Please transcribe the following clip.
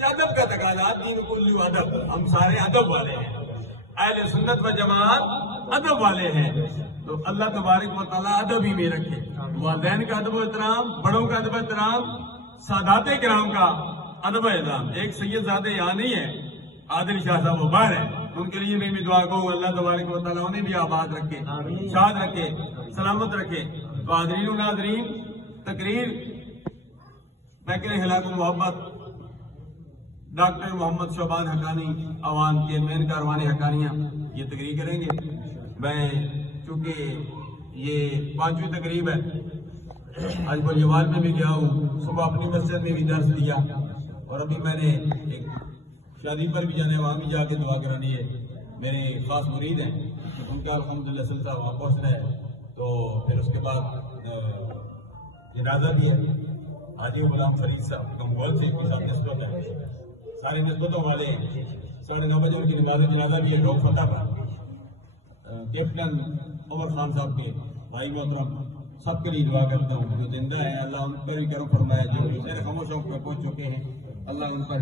یہ ادب کا تقاضا، دین کلو ادب، ہم سارے ادب والے ہیں، اہل سنت و جماعت ادب والے ہیں، تو اللہ تبارک و تعالیٰ ادب ہی میں رکھے، والدین کا ادب و احترام، بڑوں کا ادب و احترام، سادات کرام کا ادب و احترام۔ ایک سید زادے یہاں نہیں ہے، عادل شاہ صاحب وہ باہر ہیں، ان کے لیے میں دعا کروں اللہ تبارک و تعالیٰ انہیں بھی آباد رکھے، شاد رکھے، سلامت رکھے۔ تو حاضرین و ناظرین، تقریر محکمہ اخلاق و محبت ڈاکٹر محمد شعبان حقانی عوام کے مین کاروان حقانیہ یہ تقریر کریں گے۔ میں چونکہ یہ 5ویں تقریب ہے، آج بلیوال میں بھی گیا ہوں، صبح اپنی مسجد میں بھی درس دیا، اور ابھی میں نے ایک شادی پر بھی جانے، وہاں بھی جا کے دعا کرانی ہے۔ میرے خاص مرید ہیں، ان کا الحمدللہ سلسلہ وہاں پہنچنا ہے، تو پھر اس کے بعد جنازہ بھی ہے۔ حاجی غلام فرید صاحب کمبول سے کے ساتھ نسبت ہے، سارے نسبتوں والے ہیں۔ 9:30 بجے ان کی نماز جنازہ بھی ہے ڈوک فتح پر۔ کیپٹن عمر خان صاحب کے بھائی محترم، سب کے لیے دعا کرتا ہوں جو زندہ ہیں اللہ ان پر بھی کرم فرمائے، جو میرے خاموشوں پہ پہنچ چکے ہیں اللہ ان پر